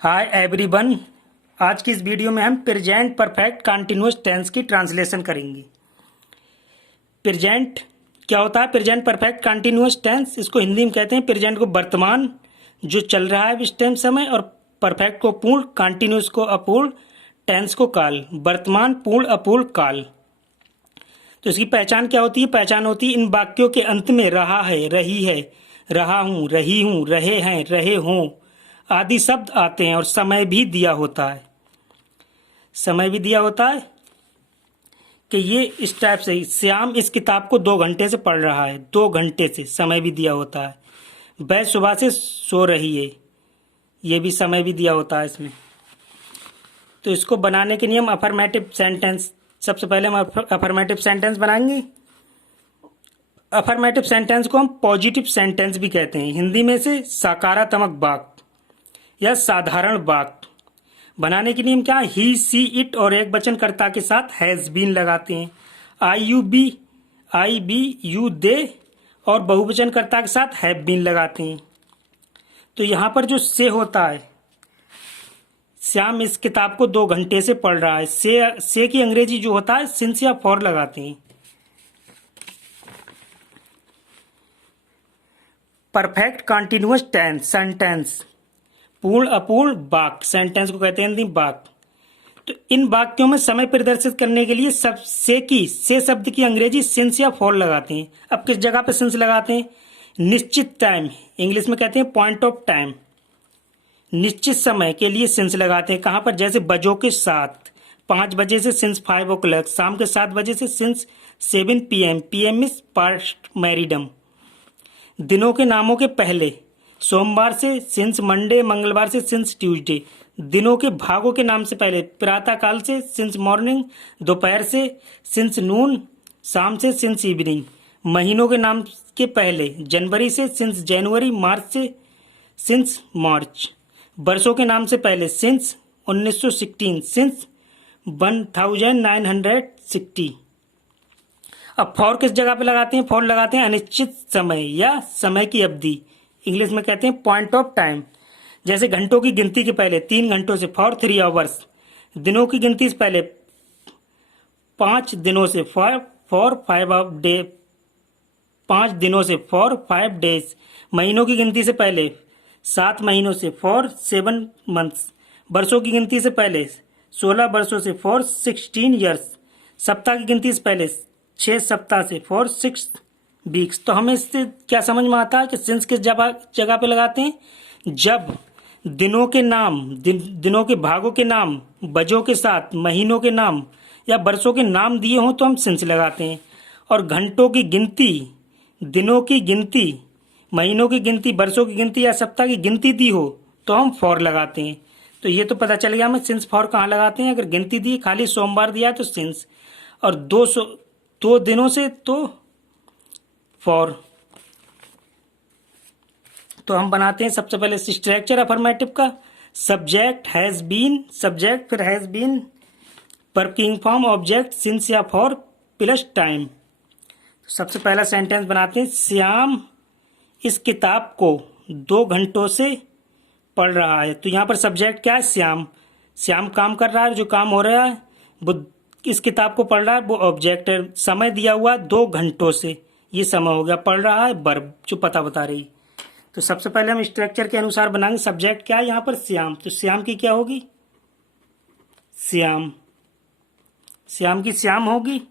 Hi everyone. आज की इस वीडियो में हम प्रेजेंट परफेक्ट कंटिन्यूअस टेंस की ट्रांसलेशन करेंगे। प्रेजेंट क्या होता है? प्रेजेंट परफेक्ट कंटिन्यूअस टेंस, इसको हिंदी में कहते हैं प्रेजेंट को वर्तमान जो चल रहा है इस टाइम समय, और परफेक्ट को पूर्ण, कंटिन्यूअस को अपूर्ण, टेंस को काल, वर्तमान पूर्ण अपूर्ण काल। तो इसकी पहचान क्या होती है? पहचान होती है इन वाक्यों के अंत में रहा है, रही है, रहा हूं, रही हूं, रहे हैं, रहे हों आदि शब्द आते हैं, और समय भी दिया होता है। समय भी दिया होता है कि ये इस टाइप से श्याम इस किताब को 2 घंटे से पढ़ रहा है, 2 घंटे से, समय भी दिया होता है। वह सुबह से सो रही है, ये भी समय भी दिया होता है इसमें। तो इसको बनाने के नियम अफर्मेटिव सेंटेंस। सबसे पहले हम अफर्मेटिव सेंटेंस बनाएंगे। अफर्मेटिव सेंटेंस को हम पॉजिटिव सेंटेंस भी कहते हैं, हिंदी में से सकारात्मक वाक्य या साधारण वाक्य। बनाने के नियम क्या है? ही, सी, इट और एक वचनकर्ता के साथ हैज बीन लगाते हैं। आई बी यू दे और बहुवचनकर्ता के साथ हैव बीन लगाते हैं। तो यहां पर जो से होता है, श्याम इस किताब को 2 घंटे से पढ़ रहा है, से की अंग्रेजी जो होता है सिंस या फॉर लगाते हैं। परफेक्ट कंटिन्यूअस टेंस सेंटेंस, पूर्ण अपूर्ण वाक्य, सेंटेंस को कहते हैं वाक्य। तो इन वाक्यों में समय प्रदर्शित करने के लिए सब से शब्द की अंग्रेजी सिंस या फॉर लगाते हैं। अब किस जगह पे सिंस लगाते हैं? निश्चित टाइम, इंग्लिश में कहते हैं पॉइंट ऑफ टाइम, निश्चित समय के लिए सिंस लगाते हैं। कहां पर? जैसे बजों के साथ, 5 बजे से सिंस 5 o'clock, शाम के 7 बजे से since 7 PM, PM is past meridiem. दिनों के नामों के पहले, सोमवार से सिंस मंडे, मंगलवार से सिंस ट्यूसडे। दिनों के भागों के नाम से पहले, प्रातः काल से सिंस मॉर्निंग, दोपहर से सिंस नून, शाम से सिंस इवनिंग। महीनों के नाम के पहले, जनवरी से सिंस जनवरी, मार्च से सिंस मार्च। वर्षों के नाम से पहले, सिंस 1916, सिंस 1960। अब फॉर किस जगह पे लगाते हैं? फॉर लगाते हैं अनिश्चित समय या समय की अवधि, इंग्लिश में कहते हैं पॉइंट ऑफ टाइम। जैसे घंटों की गिनती के पहले 3 घंटों से फॉर 3 आवर्स। दिनों की गिनती से पहले 5 दिनों से फॉर 5 डे, 5 दिनों से फॉर 5 डेज। महीनों की गिनती से पहले 7 महीनों से फॉर 7 मंथ्स। वर्षों की गिनती से पहले 16 वर्षों से फॉर 16 ईयर्स। सप्ताह की गिनती से पहले 6 सप्ताह से फॉर 6 वीक्स। तो हमें इससे क्या समझ में आता है कि सिंस किस जगह पे लगाते हैं? जब दिनों के नाम, दिनों के भागों के नाम बजों के साथ, महीनों के नाम या वर्षों के नाम दिए हों तो हम सिंस लगाते हैं। और घंटों की गिनती, दिनों की गिनती, महीनों की गिनती, वर्षों की गिनती या सप्ताह की गिनती दी हो तो हम फॉर लगाते हैं। तो ये तो पता चल गया हमें सिंस फॉर कहाँ लगाते हैं। अगर गिनती दी, खाली सोमवार दिया है तो सिंस, और 2 दिनों से तो फॉर। तो हम बनाते हैं सबसे पहले स्ट्रक्चर अफर्मेटिव का। सब्जेक्ट हैज बीन, सब्जेक्ट फिर has been, working form, object since या फॉर प्लस टाइम। सबसे पहला सेंटेंस बनाते हैं, श्याम इस किताब को 2 घंटों से पढ़ रहा है। तो यहाँ पर सब्जेक्ट क्या है? श्याम। श्याम काम कर रहा है, जो काम हो रहा है वो इस किताब को पढ़ रहा है, वो ऑब्जेक्ट है। समय दिया हुआ 2 घंटों से, ये समय हो गया। पढ़ रहा है वर्ब जो पता बता रही। तो सबसे पहले हम स्ट्रक्चर के अनुसार बनाएंगे। सब्जेक्ट क्या है यहाँ पर? श्याम। तो श्याम की क्या होगी? श्याम, श्याम की श्याम होगी।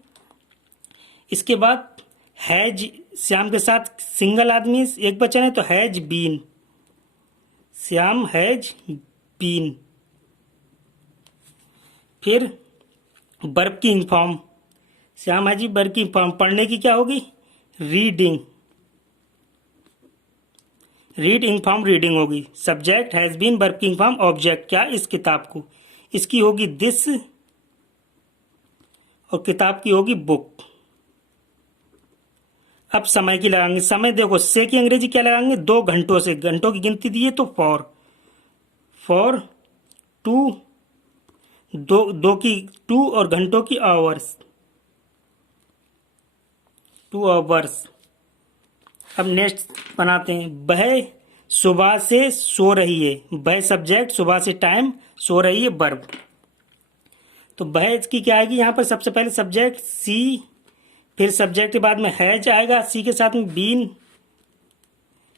इसके बाद हैज, श्याम के साथ सिंगल आदमी एक वचन है तो has been, Shyam has been. फिर वर्ब की फॉर्म, श्याम हैज वर्ब की फॉर्म। पढ़ने की क्या होगी? रीडिंग, रीड फॉर्म रीडिंग होगी। Subject has been, working form, object क्या? इस किताब को, इसकी होगी दिस, और किताब की होगी बुक। अब समय की लगाएंगे। समय देखो, से की अंग्रेजी क्या लगाएंगे? 2 घंटों से, घंटों की गिनती दी है तो फॉर 2, 2 की 2 और घंटों की आवर्स, 2 आवर्स। अब नेक्स्ट बनाते हैं, वह सुबह से सो रही है, वह सब्जेक्ट, सुबह से टाइम, सो रही है वर्ब। तो वह इसकी क्या आएगी यहाँ पर, सबसे पहले सब्जेक्ट सी, फिर सब्जेक्ट के बाद में हैज आएगा, सी के साथ में बीन,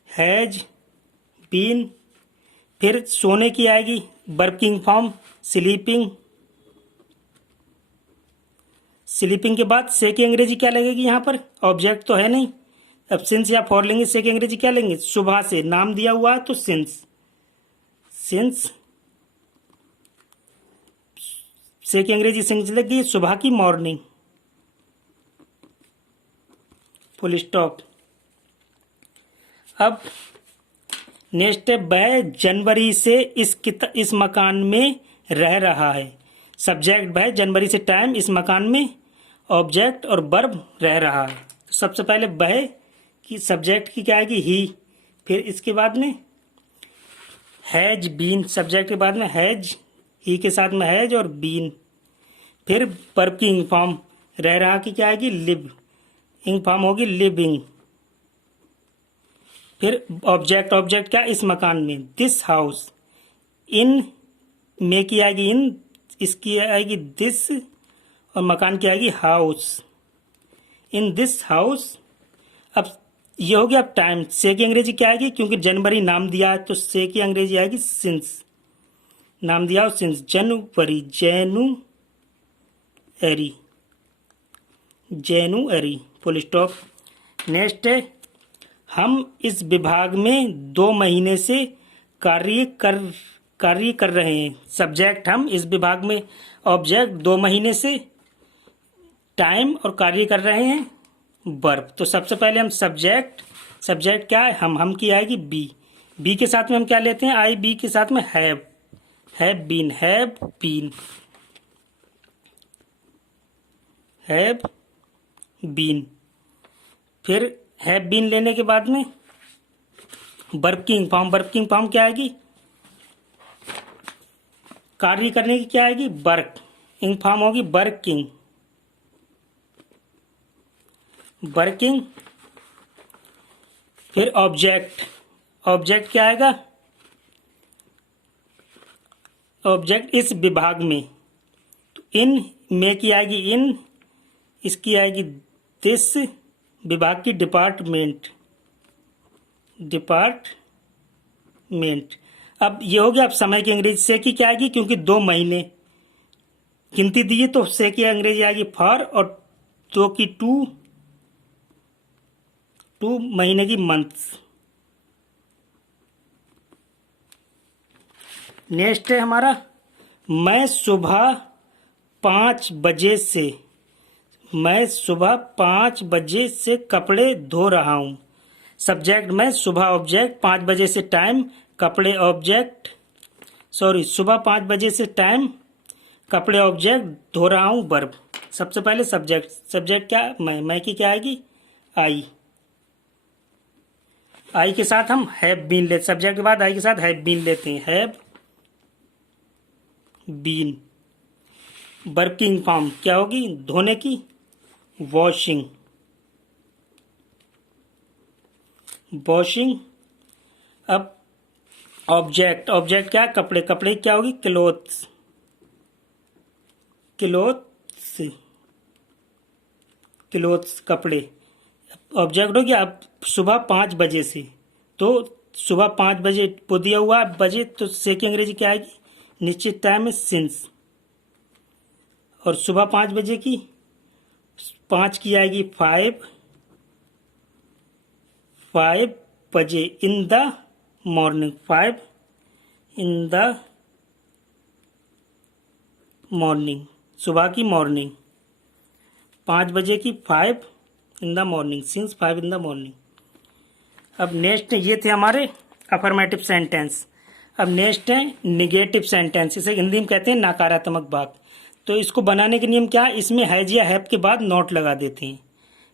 हैज बीन, फिर सोने की आएगी वर्ब की फॉर्म स्लीपिंग, स्लीपिंग के बाद से की अंग्रेजी क्या लगेगी यहाँ पर, ऑब्जेक्ट तो है नहीं, अब सिंस या फॉर लेंगे, से की अंग्रेजी क्या लेंगे, सुबह से, नाम दिया हुआ है तो सिंस, सिंस, से की अंग्रेजी सिंस लगी, सुबह की मॉर्निंग, फुल स्टॉप। अब नेक्स्ट है, वह जनवरी से इस मकान में रह रहा है। सब्जेक्ट वह, जनवरी से टाइम, इस मकान में, ऑब्जेक्ट और वर्ब रह रहा है। तो सबसे पहले वह की सब्जेक्ट की क्या आएगी, ही, फिर इसके बाद में हैज बीन, सब्जेक्ट के बाद में हैज, ही के साथ में हैज और बीन, फिर वर्ब की इंग फॉर्म, रह रहा की क्या आएगी, लिव, इंग फॉर्म होगी लिविंग, फिर ऑब्जेक्ट, ऑब्जेक्ट क्या, इस मकान में, दिस हाउस, इन में की आएगी इन, इसकी आएगी दिस, और मकान की आएगी हाउस, इन दिस हाउस। अब ये हो गया। अब टाइम, से की अंग्रेजी क्या आएगी, क्योंकि जनवरी नाम दिया है तो से की अंग्रेजी आएगी सिंस, नाम दिया हो सिंस, जनवरी, January, January, full stop. Next है, हम इस विभाग में 2 महीने से कार्य कर रहे हैं। सब्जेक्ट हम, इस विभाग में, ऑब्जेक्ट 2 महीने से, टाइम और कार्य कर रहे हैं वर्ब। तो सबसे पहले हम सब्जेक्ट क्या है, हम की आएगी बी, बी के साथ में हम क्या लेते हैं, आई, बी के साथ में हैव बीन, फिर हैव बीन लेने के बाद में वर्ब की फॉर्म क्या आएगी, कार्य करने की क्या आएगी, वर्क, इंग फॉर्म होगी वर्किंग, फिर ऑब्जेक्ट क्या आएगा, ऑब्जेक्ट इस विभाग में, तो इन में की आएगी इन, इसकी आएगी दिस, विभाग की डिपार्टमेंट। अब ये हो गया। अब समय की अंग्रेजी से की क्या आएगी, क्योंकि 2 महीने गिनती दी है तो से की अंग्रेजी आएगी फॉर, और 2 की 2 महीने की मंथ्स। नेक्स्ट है हमारा, मैं सुबह 5 बजे से कपड़े धो रहा हूँ। सब्जेक्ट मैं, सुबह ऑब्जेक्ट, 5 बजे से टाइम, कपड़े ऑब्जेक्ट, सुबह 5 बजे से टाइम, कपड़े ऑब्जेक्ट, धो रहा हूँ वर्ब। सबसे पहले सब्जेक्ट क्या, मैं की क्या आएगी, आई के साथ हम हैव बीन लेते, सब्जेक्ट के बाद आई के साथ हैव बीन लेते हैं, हैव बीन। वर्ब की फॉर्म क्या होगी, धोने की, वॉशिंग। अब ऑब्जेक्ट क्या, कपड़े क्या होगी, क्लोथ्स, कपड़े। ऑब्जेक्ट हो गया। अब सुबह 5 बजे से, तो सुबह 5 बजे वो दिया हुआ बजे, तो से की अंग्रेजी क्या आएगी, निश्चित टाइम है सिंस, और सुबह 5 बजे की, 5 की आएगी 5 बजे, in the morning, 5 in the morning, सुबह की मॉर्निंग, 5 बजे की 5 in the morning, since 5 in the morning. अब नेक्स्ट ये थे हमारे अफर्मेटिव सेंटेंस। अब नेक्स्ट है निगेटिव सेंटेंस, इसे हिंदी में कहते हैं नकारात्मक वाक्य। तो इसको बनाने के नियम क्या है, इसमें हैज या हैव के बाद नॉट लगा देते हैं,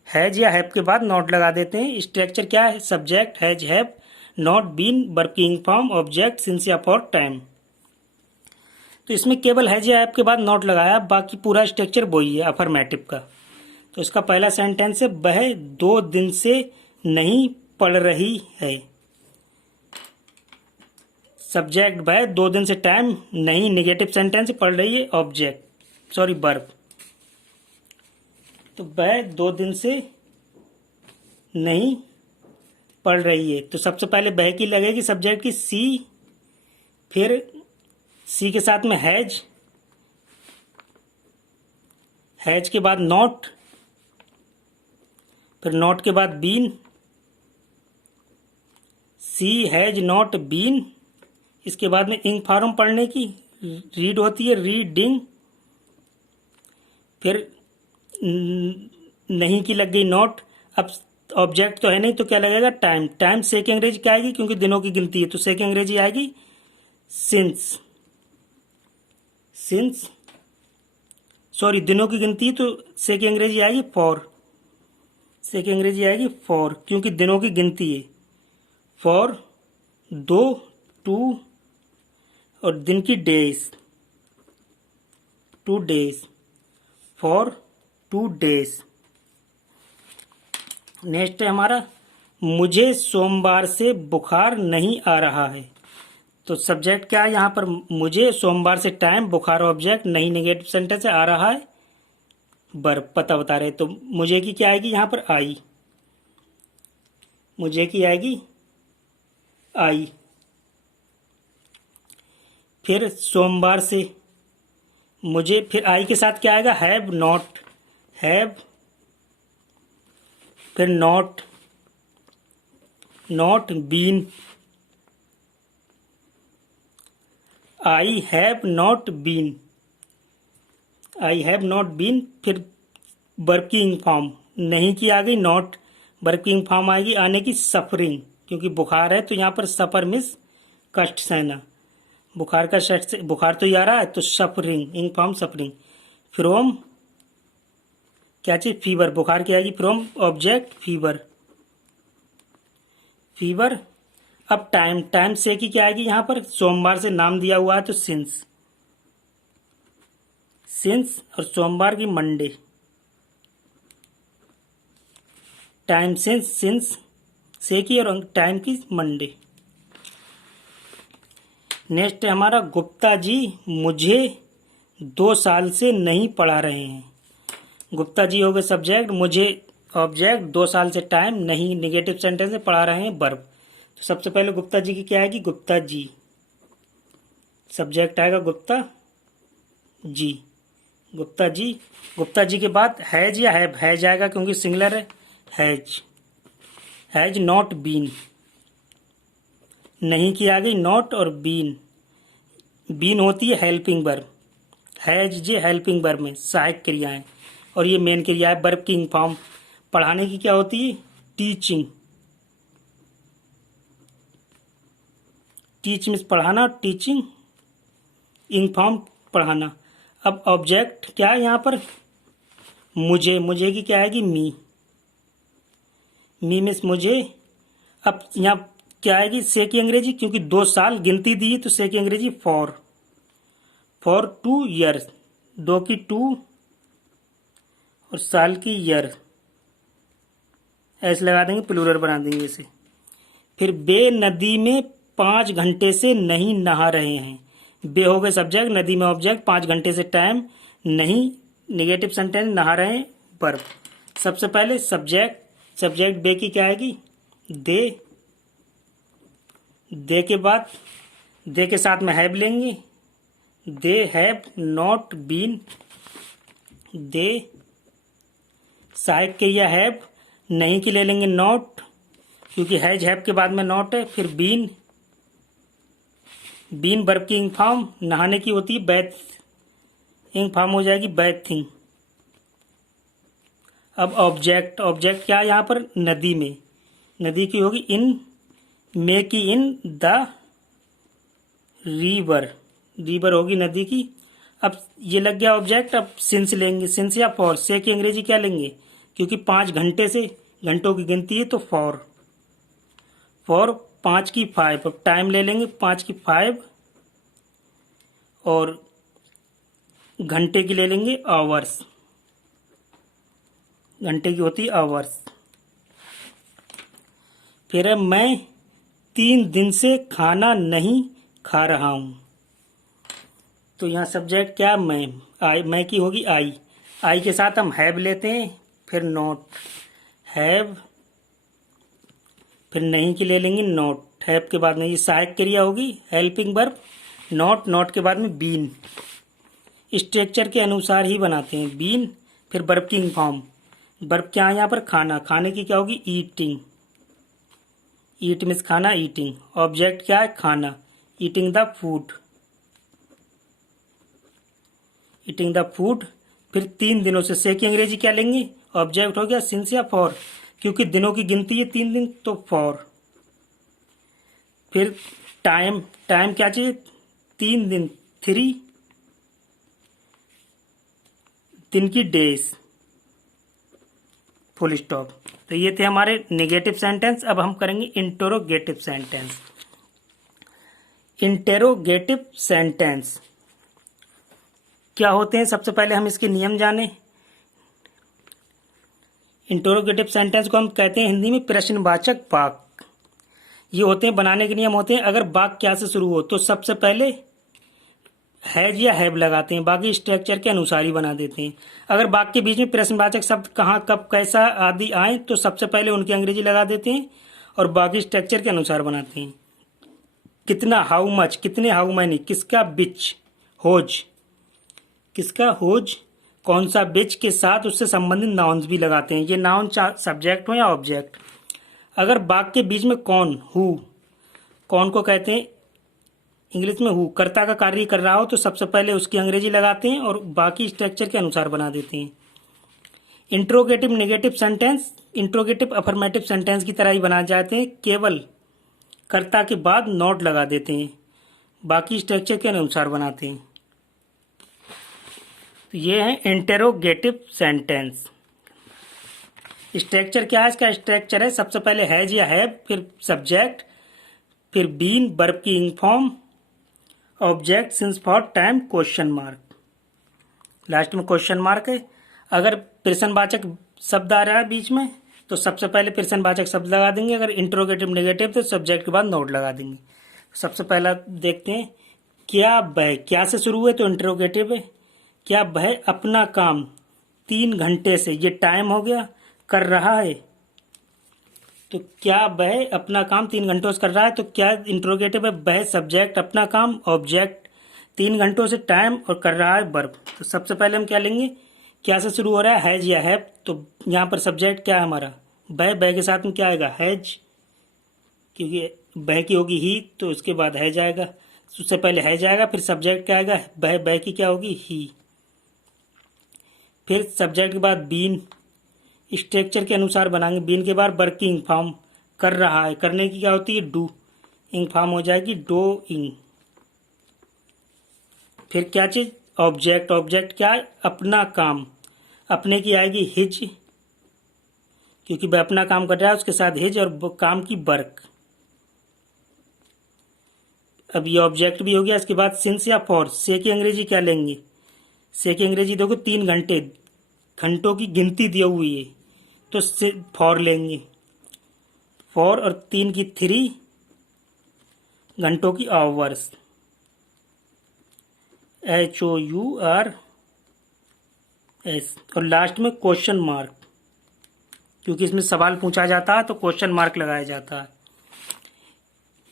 हैज या हैव के बाद नॉट लगा देते हैं। स्ट्रक्चर क्या है, subject has have, not been, verb की इंग फॉर्म, ऑब्जेक्ट सिंस या फॉर, टाइम। तो इसमें केवल हैज या हैव के बाद नॉट लगाया, बाकी पूरा स्ट्रक्चर वही है अफर्मेटिव का। तो इसका पहला सेंटेंस है, वह 2 दिन से नहीं पढ़ रही है। सब्जेक्ट वह 2 दिन से टाइम नहीं, नेगेटिव सेंटेंस पढ़ रही है ऑब्जेक्ट, सॉरी वर्ब। तो वह 2 दिन से नहीं पढ़ रही है, तो सबसे पहले वह की लगेगी सब्जेक्ट की सी, फिर सी के साथ में हैज, हैज के बाद नॉट, फिर नॉट के बाद been, she has not been. इसके बाद में इंग फॉर्म पढ़ने की रीड होती है, रीडिंग, फिर नहीं की लग गई नॉट। अब ऑब्जेक्ट तो है नहीं तो क्या लगेगा टाइम, टाइम से की अंग्रेजी क्या आएगी, क्योंकि दिनों की गिनती है तो से की अंग्रेजी आएगी सिंस, सिंस सॉरी दिनों की गिनती है तो से की अंग्रेजी आएगी फॉर, से की अंग्रेजी आएगी फॉर, क्योंकि दिनों की गिनती है। फॉर 2, 2 और दिन की days, 2 days, for 2 days. Next है हमारा मुझे सोमवार से बुखार नहीं आ रहा है। तो सब्जेक्ट क्या है यहाँ पर, मुझे सोमवार से टाइम, बुखार ऑब्जेक्ट, नहीं नेगेटिव सेंटेंस है, आ रहा है वर्ब, पता बता रहे। तो मुझे की क्या आएगी यहाँ पर आई, मुझे की आएगी आई। फिर सोमवार से मुझे, फिर आई के साथ क्या आएगा हैव नॉट, हैव, फिर not, not been, I have not been, I have not been. फिर वर्ब की इंग फॉर्म, नहीं की आ गई नॉट, वर्ब की इंग फॉर्म आएगी आने की सफरिंग, क्योंकि बुखार है तो यहाँ पर सफर मिस कष्ट सहना, बुखार का शर्ट से बुखार तो ही आ रहा है तो सफरिंग, इंग फॉर्म सफरिंग। फ्रॉम क्या चीज, फीवर, बुखार की आएगी फ्रॉम ऑब्जेक्ट फीवर, फीवर। अब टाइम, टाइम से की क्या आएगी यहाँ पर, सोमवार से नाम दिया हुआ है तो सिंस, सिंस, और सोमवार की मंडे, टाइम सिंस, सिंस से की और टाइम की मंडे। नेक्स्ट है हमारा गुप्ता जी मुझे 2 साल से नहीं पढ़ा रहे हैं। गुप्ता जी हो गए सब्जेक्ट, मुझे ऑब्जेक्ट, 2 साल से टाइम, नहीं नेगेटिव सेंटेंस में पढ़ा रहे हैं वर्ब। तो सबसे पहले गुप्ता जी की क्या आएगी, गुप्ता जी, सब्जेक्ट आएगा गुप्ता जी, गुप्ता जी। गुप्ता जी के बाद हैज या हैव, हैज आएगा क्योंकि सिंगुलर है, हैज, हैज नॉट बीन, नहीं की आ गई नॉट और बीन, बीन होती है helping verb, has J helping verb में सहायक क्रियाएं, और ये मेन क्रिया है वर्ब की इंग फॉर्म। पढ़ाने की क्या होती है, टीचिंग, टीच मीन्स पढ़ाना, टीचिंग, इंग फॉर्म पढ़ाना। अब ऑब्जेक्ट क्या है यहाँ पर, मुझे, मुझे की क्या आएगी मी, मी मीन्स मुझे। अब यहाँ क्या आएगी से की अंग्रेजी, क्योंकि 2 साल गिनती दी तो से की अंग्रेजी फॉर, फॉर 2 ईयर्स, 2 की 2 और साल की ईयर, ऐसे लगा देंगे, प्लूरल बना देंगे इसे। फिर बे नदी में 5 घंटे से नहीं नहा रहे हैं, बे हो गए सब्जेक्ट, नदी में ऑब्जेक्ट, 5 घंटे से टाइम, नहीं नेगेटिव सेंटेंस, नहा रहे हैं वर्ब। सबसे पहले सब्जेक्ट, सब्जेक्ट बे की क्या आएगी दे, दे के बाद दे के साथ में हैव लेंगे, दे हैव नॉट बीन, दे सहायक क्रिया हैव, नहीं की ले लेंगे नॉट, क्योंकि हैज हैव के बाद में नॉट है। फिर बीन, बीन वर्ब की इंग फॉर्म, नहाने की होती है बैथ, इंग फॉर्म हो जाएगी बैथिंग। अब ऑब्जेक्ट, ऑब्जेक्ट क्या है यहाँ पर, नदी में, नदी की होगी इन, में की इन द रिवर, रिवर होगी नदी की। अब ये लग गया ऑब्जेक्ट, अब सिंस लेंगे, सिंस या फॉर, से की अंग्रेजी क्या लेंगे, क्योंकि 5 घंटे से घंटों की गिनती है तो फॉर, फॉर 5 की 5, अब टाइम ले लेंगे 5 की 5 और घंटे की ले लेंगे आवर्स, घंटे की होती है आवर्स। फिर है मैं 3 दिन से खाना नहीं खा रहा हूँ। तो यहाँ सब्जेक्ट क्या, मैं की होगी आई के साथ हम हैव लेते हैं, फिर नॉट, हैव, फिर नहीं की ले लेंगे नॉट, हैव के बाद में ये सहायक क्रिया होगी हेल्पिंग वर्ब, नॉट के बाद में बीन। स्ट्रक्चर के अनुसार ही बनाते हैं, बीन, फिर वर्ब की फॉर्म, वर्ब क्या है यहाँ पर, खाना, खाने की क्या होगी ईटिंग, ईट मीन्स खाना, ईटिंग। ऑब्जेक्ट क्या है, खाना, eating the food, eating the food. फिर 3 दिनों से की अंग्रेजी क्या लेंगे, ऑब्जेक्ट हो गया सिंस या फॉर, क्योंकि दिनों की गिनती है 3 दिन तो फॉर। फिर टाइम, टाइम क्या चाहिए, 3 दिन, 3 दिन की डेज, फुल स्टॉप। तो ये थे हमारे नेगेटिव सेंटेंस। अब हम करेंगे इंटरोगेटिव सेंटेंस। इंटेरोगेटिव सेंटेंस क्या होते हैं, सबसे पहले हम इसके नियम जाने। इंटरोगेटिव सेंटेंस को हम कहते हैं हिंदी में प्रश्नवाचक वाक्य। ये होते हैं, बनाने के नियम होते हैं, अगर वाक्य क्या से शुरू हो तो सबसे पहले हैज या हैव लगाते हैं, बाकी स्ट्रक्चर के अनुसार ही बना देते हैं। अगर वाक्य के बीच में प्रश्नवाचक शब्द कहाँ, कब, कैसा आदि आए तो सबसे पहले उनकी अंग्रेजी लगा देते हैं और बाकी स्ट्रक्चर के अनुसार बनाते हैं। कितना, हाउ मच, कितने, हाउ मैनी, किसका, बिच, होज, किसका, होज, कौन सा, बिच के साथ उससे संबंधित नाउन्स भी लगाते हैं। ये नाउन सब्जेक्ट हो या ऑब्जेक्ट। अगर वाक्य के बीच में कौन, हु, कौन को कहते हैं इंग्लिश में हु, कर्ता का कार्य कर रहा हो तो सबसे पहले उसकी अंग्रेजी लगाते हैं और बाकी स्ट्रक्चर के अनुसार बना देते हैं। Interrogative negative sentence interrogative affirmative sentence की तरह ही बनाए जाते हैं, केवल कर्ता के बाद नॉट लगा देते हैं, बाकी स्ट्रक्चर के अनुसार बनाते हैं। तो ये है इंटेरोगेटिव सेंटेंस। स्ट्रक्चर क्या है, इसका स्ट्रक्चर है सबसे पहले हैज या हैव, फिर सब्जेक्ट, फिर बीन, वर्ब की ing form, object, since, for, time, question mark, last में क्वेश्चन मार्क है। अगर प्रश्नवाचक शब्द आ रहा है बीच में तो सबसे पहले प्रश्नवाचक शब्द लगा देंगे, अगर इंट्रोगेटिव नेगेटिव तो सब्जेक्ट के बाद नोट लगा देंगे। सबसे पहला देखते हैं, क्या वह, क्या से शुरू हुए तो इंट्रोगेटिव है, क्या वह अपना काम 3 घंटे से, ये टाइम हो गया, कर रहा है, तो क्या वह अपना काम 3 घंटों से कर रहा है, तो क्या इंट्रोगेटिव है, वह सब्जेक्ट, अपना काम ऑब्जेक्ट, 3 घंटों से टाइम और कर रहा है वर्ब। तो सबसे पहले हम क्या लेंगे, क्या से शुरू हो रहा है, हैज या हैव, तो यहाँ पर सब्जेक्ट क्या है हमारा, वह के साथ में क्या आएगा, हैज, क्योंकि वह की होगी ही तो उसके बाद हैज आएगा, उससे पहले हैज आएगा, फिर सब्जेक्ट क्या आएगा, वह की क्या होगी ही, फिर सब्जेक्ट के बाद बीन, स्ट्रक्चर के अनुसार बनाएंगे, बीन के बाद वर्ब की इंग फॉर्म, कर रहा है, करने की क्या होती है डू, इंग फॉर्म हो जाएगी डो इंग। फिर क्या चीज, ऑब्जेक्ट, ऑब्जेक्ट क्या है, अपना काम, अपने की आएगी हिज, क्योंकि वह अपना काम कर रहा है, उसके साथ हिज और काम की वर्क। अब ये ऑब्जेक्ट भी हो गया। इसके बाद सिंस या फॉर, से की अंग्रेजी क्या लेंगे, से की अंग्रेजी देखो 3 घंटे, घंटों की गिनती दी हुई है तो से फॉर लेंगे, फॉर, और 3 की 3 घंटों की आवर्स, HOURS, और लास्ट में क्वेश्चन मार्क, क्योंकि इसमें सवाल पूछा जाता है तो क्वेश्चन मार्क लगाया जाता है।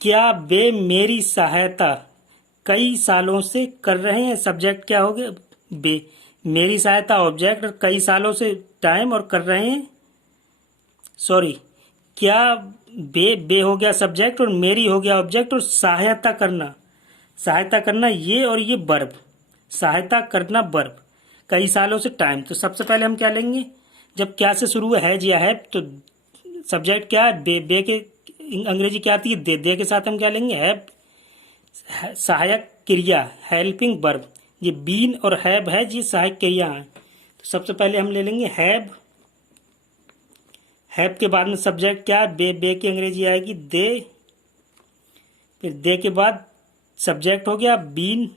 क्या वे मेरी सहायता कई सालों से कर रहे हैं, सब्जेक्ट क्या हो गया वे, मेरी सहायता ऑब्जेक्ट, और कई सालों से टाइम और कर रहे हैं, सॉरी, क्या बे हो गया सब्जेक्ट और मेरी हो गया ऑब्जेक्ट, और सहायता करना, सहायता करना ये और ये वर्ब, सहायता करना वर्ब, कई सालों से टाइम। तो सबसे पहले हम क्या लेंगे, जब क्या से शुरू है हैज या हैव तो सब्जेक्ट क्या है बे के अंग्रेजी क्या आती है दे के साथ हम क्या लेंगे हैव, सहायक क्रिया, हेल्पिंग वर्ब, ये बीन और हैव है ये सहायक क्रिया है। तो सबसे पहले हम ले लेंगे हैव, हैव के बाद में सब्जेक्ट क्या है बे की अंग्रेजी आएगी दे, फिर दे के बाद सब्जेक्ट हो गया बीन,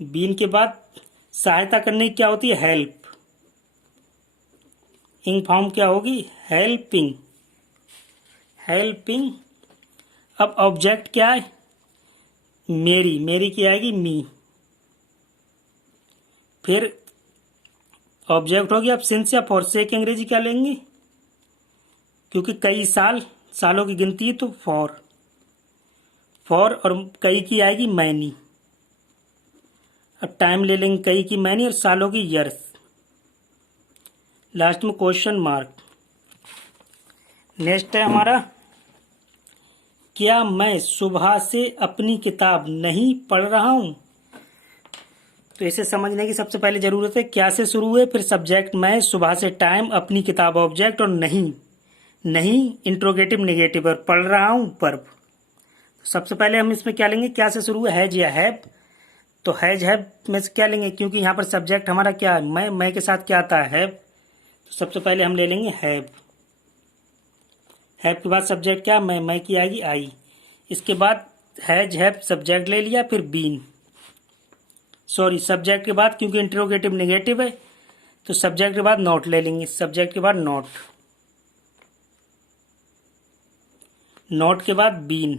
बीन के बाद सहायता करने की क्या होती है हेल्प, इंग फॉर्म क्या होगी हेल्पिंग, हेल्पिंग, अब ऑब्जेक्ट क्या है? मेरी, मेरी की आएगी मी। फिर ऑब्जेक्ट हो गया। अब सिंस या फॉर से की अंग्रेजी क्या लेंगे? क्योंकि कई साल, सालों की गिनती है तो फॉर, फॉर और कई की आएगी मैनी। अब टाइम ले लेंगे कई की मैनी और सालों की ईयर्स। लास्ट में क्वेश्चन मार्क। नेक्स्ट है हमारा, क्या मैं सुबह से अपनी किताब नहीं पढ़ रहा हूं? तो इसे समझने की सबसे पहले जरूरत है क्या से शुरू है, फिर सब्जेक्ट मैं, सुबह से टाइम, अपनी किताब ऑब्जेक्ट और नहीं, नहीं इंट्रोगेटिव नेगेटिव और पढ़ रहा हूं वर्ब। सबसे पहले हम इसमें क्या लेंगे, क्या से शुरू है, हैज या हैव। तो हैज हैव में से क्या लेंगे, क्योंकि यहाँ पर सब्जेक्ट हमारा क्या है, मैं के साथ क्या आता है, हैव। तो सबसे पहले हम ले लेंगे हैव। हैव के बाद सब्जेक्ट क्या, मैं की आएगी आई। इसके बाद हैज हैव सब्जेक्ट ले लिया, फिर बीन, सॉरी सब्जेक्ट के बाद, क्योंकि इंट्रोगेटिव नेगेटिव है तो सब्जेक्ट के बाद नॉट ले लेंगे, सब्जेक्ट के बाद नॉट, नॉट के बाद बीन,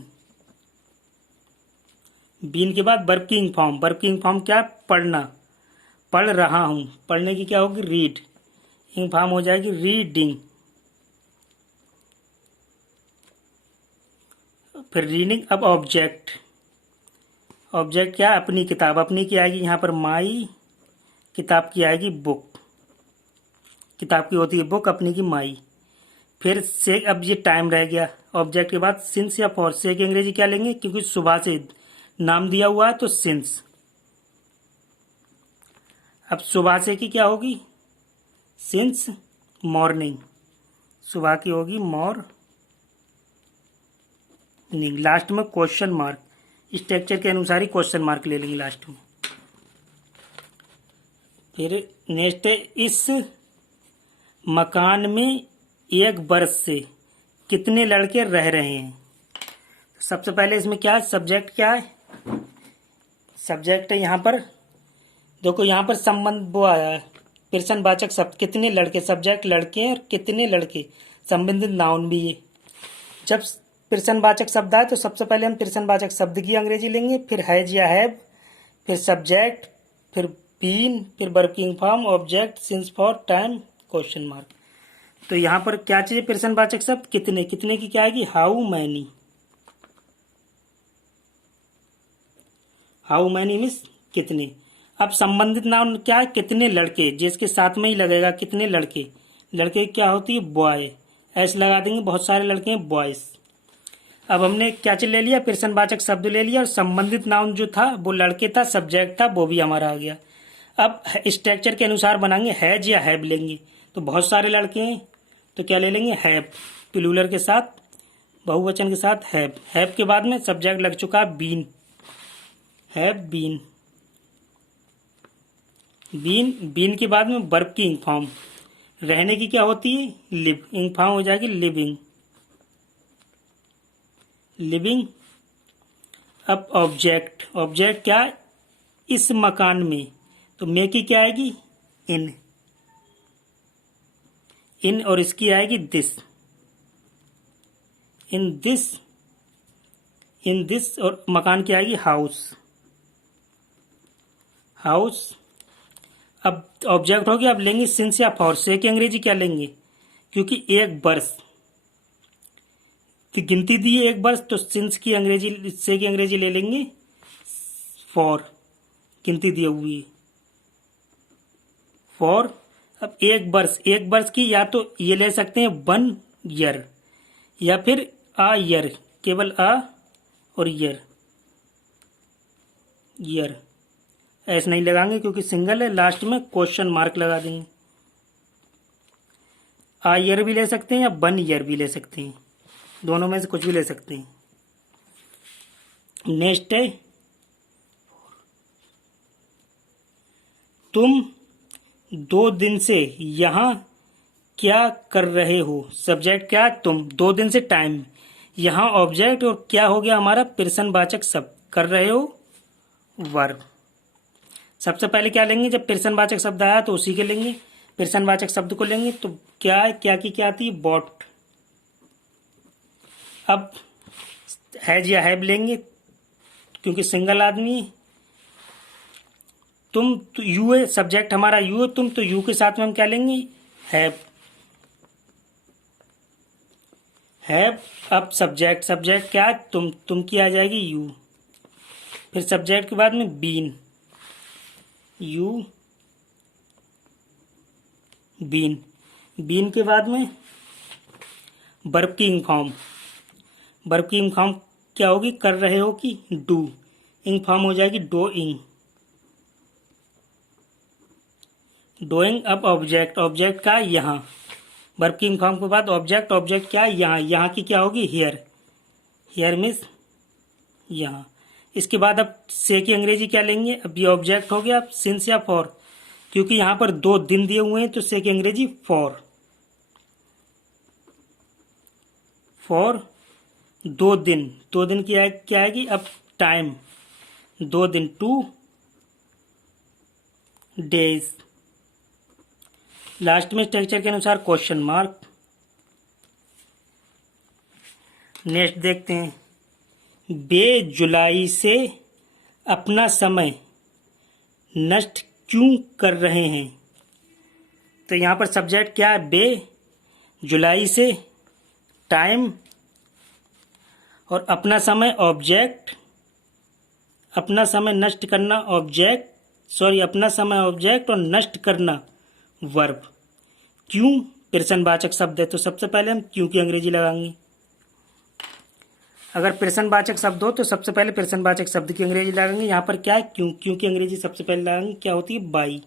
बीन के बाद वर्ब की इंग फॉर्म। वर्ब की इंग फॉर्म क्या है, पढ़ना, पढ़ रहा हूं, पढ़ने की क्या होगी, रीड, इंग फॉर्म हो जाएगी रीडिंग। फिर रीडिंग। अब ऑब्जेक्ट, ऑब्जेक्ट क्या, अपनी किताब, अपनी की आएगी यहाँ पर माई, किताब की आएगी बुक, किताब की होती है बुक, अपनी की माई। फिर से, अब ये टाइम रह गया। ऑब्जेक्ट के बाद सिंस या फॉर, से की अंग्रेजी क्या लेंगे, क्योंकि सुबह से नाम दिया हुआ है तो सिंस। अब सुबह से की क्या होगी, सिंस मॉर्निंग, सुबह की होगी मॉर्निंग। लास्ट में क्वेश्चन मार्क, स्ट्रक्चर के अनुसार ही क्वेश्चन मार्क ले लेंगे लास्ट में। फिर नेक्स्ट है, इस मकान में एक वर्ष से कितने लड़के रह रहे हैं? सबसे पहले इसमें क्या है, सब्जेक्ट क्या है, सब्जेक्ट है यहाँ पर, देखो यहाँ पर संबंध वो आया है, प्रश्नवाचक शब्द, कितने लड़के, सब्जेक्ट लड़के हैं और कितने लड़के संबंधित नाउन भी है। जब प्रश्नवाचक शब्द आए तो सबसे पहले हम प्रश्नवाचक शब्द की अंग्रेजी लेंगे, फिर हैज या हैव, फिर सब्जेक्ट, फिर बीन, फिर वर्ब की form, object, since, for, time, question mark. तो यहाँ पर क्या चाहिए, प्रश्नवाचक शब्द कितने, कितने की क्या आएगी, how many, how many means कितने। अब संबंधित नाउन क्या है, कितने लड़के, जिसके साथ में ही लगेगा कितने लड़के, लड़के क्या होती है बॉय, ऐसे लगा देंगे, बहुत सारे लड़के हैं बॉयज। अब हमने क्या चीज ले लिया, प्रश्नवाचक शब्द ले लिया और संबंधित नाउन जो था वो लड़के था, सब्जेक्ट था, वो भी हमारा आ गया। अब स्ट्रक्चर के अनुसार बनाएंगे, हैज या हैव लेंगे, तो बहुत सारे लड़के हैं तो क्या ले लेंगे, हैव, प्लूरल के साथ, बहुवचन के साथ हैव। हैव के बाद में सब्जेक्ट लग चुका है been, have been, been, been के बाद में वर्ब की इंग फॉर्म, रहने की क्या होती है, लिव, इंग फॉर्म हो जाएगी लिविंग, लिविंग। अब ऑब्जेक्ट, ऑब्जेक्ट क्या, इस मकान में, तो मे की क्या आएगी, इन, इन, और इसकी आएगी this, in this, in this, और मकान की आएगी हाउस, हाउस। अब ऑब्जेक्ट हो गया। अब लेंगे सिंस या फॉर, से की अंग्रेजी क्या लेंगे, क्योंकि एक वर्ष, तो गिनती दी है एक वर्ष, तो सिंस की अंग्रेजी, से की अंग्रेजी ले लेंगे फॉर, गिनती दी हुई है फॉर। अब एक वर्ष, एक वर्ष की या तो ये ले सकते हैं 1 ईयर, या फिर आ ईयर, केवल आ और ईयर, ईयर ऐसे नहीं लगाएंगे क्योंकि सिंगल है, लास्ट में क्वेश्चन मार्क लगा देंगे। आ ईयर भी ले सकते हैं या 1 ईयर भी ले सकते हैं, दोनों में से कुछ भी ले सकते हैं। नेक्स्ट है, तुम 2 दिन से यहाँ क्या कर रहे हो, सब्जेक्ट क्या, तुम, 2 दिन से टाइम, यहाँ ऑब्जेक्ट, और क्या हो गया हमारा प्रश्नवाचक शब्द, कर रहे हो वर्ब। सबसे पहले क्या लेंगे, जब प्रश्नवाचक शब्द आया तो उसी के लेंगे, प्रश्नवाचक शब्द को लेंगे, तो क्या है, क्या की क्या आती है, बॉट। अब हैज या हैव लेंगे क्योंकि सिंगल आदमी है। तुम तो यू है, सब्जेक्ट हमारा यू है, तुम तो यू के साथ में हम क्या लेंगे, हैव। हैव, अब सब्जेक्ट, सब्जेक्ट क्या है, तुम की आ जाएगी यू। फिर सब्जेक्ट के बाद में बीन, यू बीन। बीन के बाद में वर्ब की इंग फॉर्म। वर्ब की इंग फॉर्म क्या होगी, कर रहे हो कि डू। इंग फॉर्म हो जाएगी डूइंग, डूइंग। अब ऑब्जेक्ट, ऑब्जेक्ट का यहाँ, वर्ब की इंग फॉर्म के बाद ऑब्जेक्ट, ऑब्जेक्ट क्या है यहाँ, यहाँ की क्या होगी हियर। हियर मीन्स यहाँ। इसके बाद अब से की अंग्रेजी क्या लेंगे, अब ये ऑब्जेक्ट हो गया, अब सिंस या फॉर, क्योंकि यहाँ पर 2 दिन दिए हुए हैं तो से की अंग्रेजी फॉर। फॉर 2 दिन, 2 दिन की क्या आएगी अब टाइम, 2 दिन 2 डेज। लास्ट में स्ट्रक्चर के अनुसार क्वेश्चन मार्क। नेक्स्ट देखते हैं, बेजुलाई से अपना समय नष्ट क्यों कर रहे हैं। तो यहाँ पर सब्जेक्ट क्या है, बे, जुलाई से, टाइम, और अपना समय ऑब्जेक्ट। अपना समय नष्ट करना ऑब्जेक्ट, सॉरी अपना समय ऑब्जेक्ट और नष्ट करना वर्ब। क्यों प्रश्नवाचक शब्द है तो सबसे पहले हम क्यों की अंग्रेजी लगाएंगे। अगर प्रश्नवाचक शब्द हो तो सबसे पहले प्रश्नवाचक शब्द की अंग्रेजी लगाएंगे। यहाँ पर क्या है, क्यों, क्यों की अंग्रेजी सबसे पहले लगाएंगे, क्या होती है, बाई।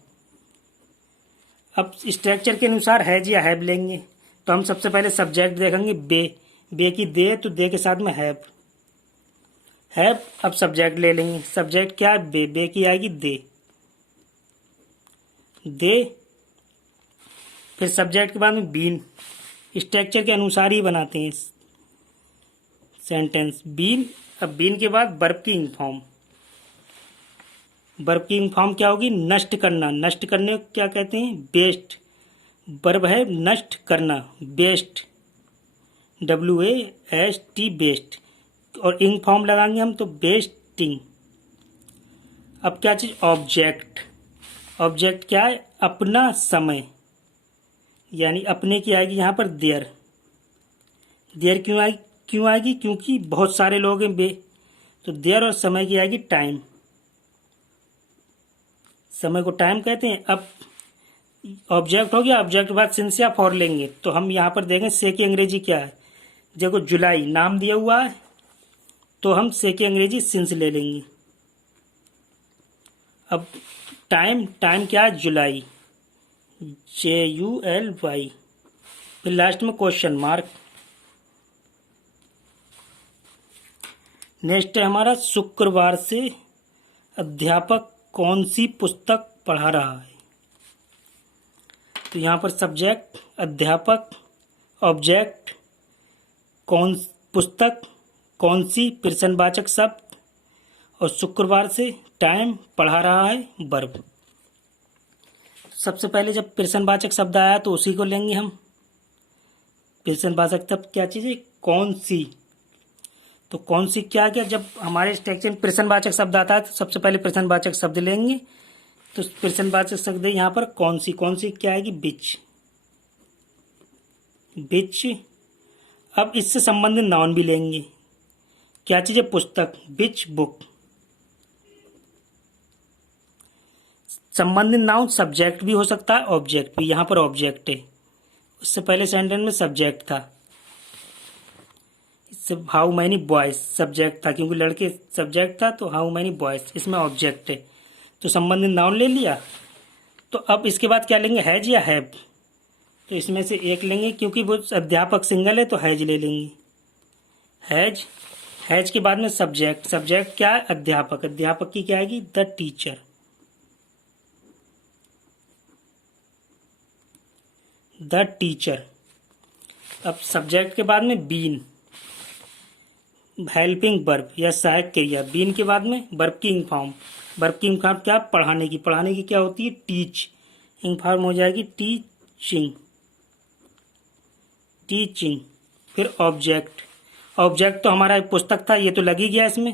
अब स्ट्रक्चर के अनुसार हैज या हैव लेंगे तो हम सबसे पहले सब्जेक्ट देखेंगे बे, बे की दे, तो दे के साथ में हैव, हैव। अब सब्जेक्ट ले लेंगे, सब्जेक्ट क्या है, बे, बे की आएगी दे, दे। फिर सब्जेक्ट के बाद में बीन, स्ट्रक्चर के अनुसार ही बनाते हैं सेंटेंस, बीन। अब बीन के बाद वर्ब की इंग फॉर्म। वर्ब की इंग फॉर्म क्या होगी, नष्ट करना। नष्ट करने को क्या कहते हैं, बेस्ट। वर्ब है नष्ट करना, बेस्ट, WAST, बेस्ट। और इंग फॉर्म लगाएंगे हम तो बेस्टिंग। अब क्या चीज, ऑब्जेक्ट। ऑब्जेक्ट क्या है, अपना समय, यानी अपने की आएगी यहाँ पर देयर। देयर क्यों आएगी, क्योंकि बहुत सारे लोग हैं बे, तो देयर। और समय की आएगी टाइम, समय को टाइम कहते हैं। अब ऑब्जेक्ट हो गया, ऑब्जेक्ट के बाद सिंस या फॉर लेंगे तो हम यहाँ पर देखें से की अंग्रेजी क्या है। देखो जुलाई नाम दिया हुआ है तो हम से की अंग्रेजी सिंस ले लेंगे। अब टाइम, टाइम क्या है, जुलाई, JULY। फिर लास्ट में क्वेश्चन मार्क। नेक्स्ट है हमारा, शुक्रवार से अध्यापक कौन सी पुस्तक पढ़ा रहा है। तो यहाँ पर सब्जेक्ट अध्यापक, ऑब्जेक्ट कौन, पुस्तक कौन सी प्रश्नवाचक शब्द, और शुक्रवार से टाइम पढ़ा रहा है वर्ब। सबसे पहले जब प्रश्नवाचक शब्द आया तो उसी को लेंगे हम। प्रश्नवाचक शब्द क्या चीज़ है, कौन सी। तो कौन सी क्या क्या, जब हमारे स्ट्रक्चर में प्रश्नवाचक शब्द आता है तो सबसे पहले प्रश्नवाचक शब्द लेंगे। तो प्रश्नवाचक शब्द यहाँ पर कौन सी, कौन सी क्या आएगी, बिच, बिच। अब इससे संबंधित नाउन भी लेंगे, क्या चीज़ है, पुस्तक, बिच बुक। संबंधित नाउन सब्जेक्ट भी हो सकता है, ऑब्जेक्ट भी। यहाँ पर ऑब्जेक्ट है, उससे पहले सेंटेंस में सब्जेक्ट था। इससे हाउ मैनी बॉयज सब्जेक्ट था, क्योंकि लड़के सब्जेक्ट था तो हाउ मैनी बॉयज इसमें ऑब्जेक्ट है। तो संबंधित नाउन ले लिया। तो अब इसके बाद क्या लेंगे, हैज या हैव। तो इसमें से एक लेंगे, क्योंकि वो अध्यापक सिंगल है तो हैज ले लेंगे, हैज। हैज के बाद में सब्जेक्ट, सब्जेक्ट क्या है, अध्यापक, अध्यापक की क्या आएगी, द टीचर, द टीचर। अब सब्जेक्ट के बाद में बीन, हेल्पिंग वर्ब या सहायक क्रिया। बीन के बाद में वर्ब की इंग फॉर्म। वर्ब की इंग फॉर्म क्या, पढ़ाने की। पढ़ाने की क्या होती है, टीच। इंग फॉर्म हो जाएगी टीचिंग, टीचिंग। फिर ऑब्जेक्ट, ऑब्जेक्ट तो हमारा एक पुस्तक था, ये तो लग ही गया इसमें,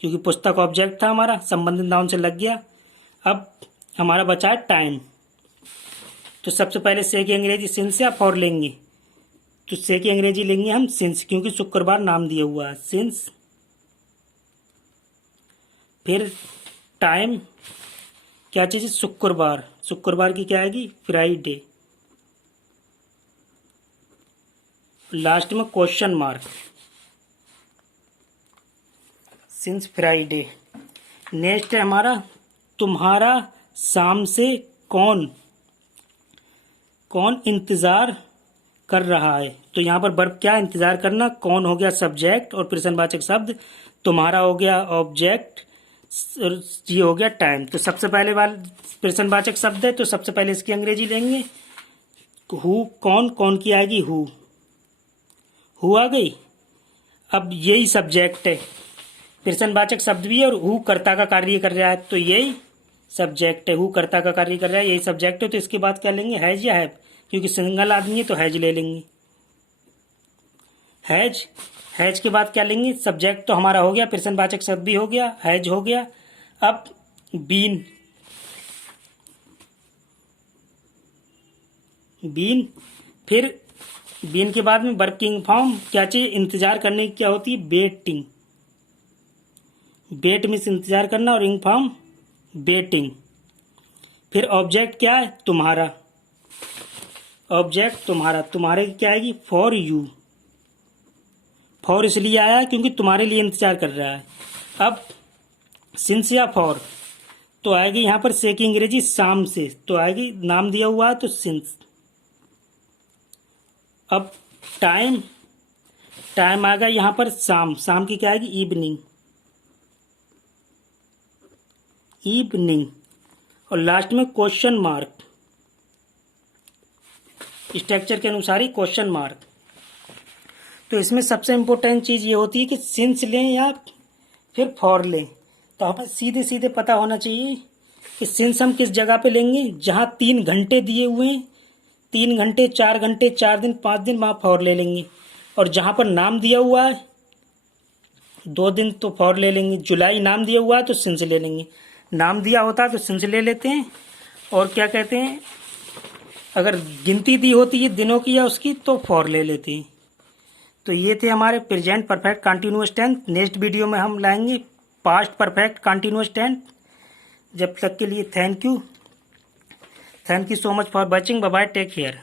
क्योंकि पुस्तक ऑब्जेक्ट था हमारा, संबंधित नाउन से लग गया। अब हमारा बचा है टाइम। तो सबसे पहले से की अंग्रेजी सिंस या फॉर लेंगे। तो से की अंग्रेजी लेंगे हम सिंस, क्योंकि शुक्रवार नाम दिया हुआ है, सिंस। फिर टाइम क्या चीज़ है, शुक्रवार, शुक्रवार की क्या आएगी, फ्राइडे। लास्ट में question mark, since Friday. Next है हमारा तुम्हारा शाम से कौन कौन इंतज़ार कर रहा है। तो यहाँ पर वर्ब क्या, इंतज़ार करना। कौन हो गया सब्जेक्ट और प्रश्नवाचक शब्द, तुम्हारा हो गया ऑब्जेक्ट, ये हो गया टाइम। तो सबसे पहले वाला प्रश्नवाचक शब्द है, तो सबसे पहले इसकी अंग्रेजी लेंगे। हु, कौन, कौन की आएगी हु आ गई। अब यही सब्जेक्ट है, प्रश्नवाचक शब्द भी है और हु कर्ता का कार्य कर रहा है, तो यही सब्जेक्ट है, हु कर्ता का कार्य कर रहा है, यही सब्जेक्ट है। तो इसके बाद क्या लेंगे, हैज या हैव, क्योंकि सिंगल आदमी है तो हैज ले लेंगे, हैज। हैज के बाद क्या लेंगे, सब्जेक्ट तो हमारा हो गया, प्रश्नवाचक शब्द भी हो गया, हैज हो गया। अब बीन, बीन। फिर बीन के बाद में वर्ब की फॉर्म क्या चाहिए, इंतजार करने की क्या होती है, वेटिंग। वेट मीन्स इंतजार करना और इंग फॉर्म वेटिंग। फिर ऑब्जेक्ट क्या है, तुम्हारा, ऑब्जेक्ट तुम्हारा, तुम्हारे की क्या आएगी, फॉर यू। फॉर इसलिए आया है क्योंकि तुम्हारे लिए इंतजार कर रहा है। अब सिंस या फॉर, तो आएगी यहाँ पर से की अंग्रेजी शाम से, तो आएगी, नाम दिया हुआ है तो सिंस। अब टाइम, टाइम आ गया यहाँ पर शाम, शाम की क्या आएगी, इवनिंग, इवनिंग। और लास्ट में क्वेश्चन मार्क, स्ट्रक्चर के अनुसार ही क्वेश्चन मार्क। तो इसमें सबसे इम्पोर्टेंट चीज़ ये होती है कि सिंस लें या फिर फॉर लें। तो हमें सीधे सीधे पता होना चाहिए कि सिंस हम किस जगह पे लेंगे, जहाँ 3 घंटे दिए हुए हैं, 3 घंटे, 4 घंटे, 4 दिन, 5 दिन, वहाँ फॉर ले लेंगे। और जहाँ पर नाम दिया हुआ है 2 दिन, तो फॉर ले लेंगे। जुलाई नाम दिया हुआ है तो सिंस ले लेंगे, नाम दिया होता है तो सिंस ले लेते हैं। और क्या कहते हैं, अगर गिनती दी होती है दिनों की या उसकी, तो फॉर ले लेते हैं। तो ये थे हमारे present perfect continuous tense. Next video में हम लाएंगे पास्ट परफेक्ट कंटिन्यूअस टेंस। जब तक के लिए thank you so much for watching. Bye bye, take care.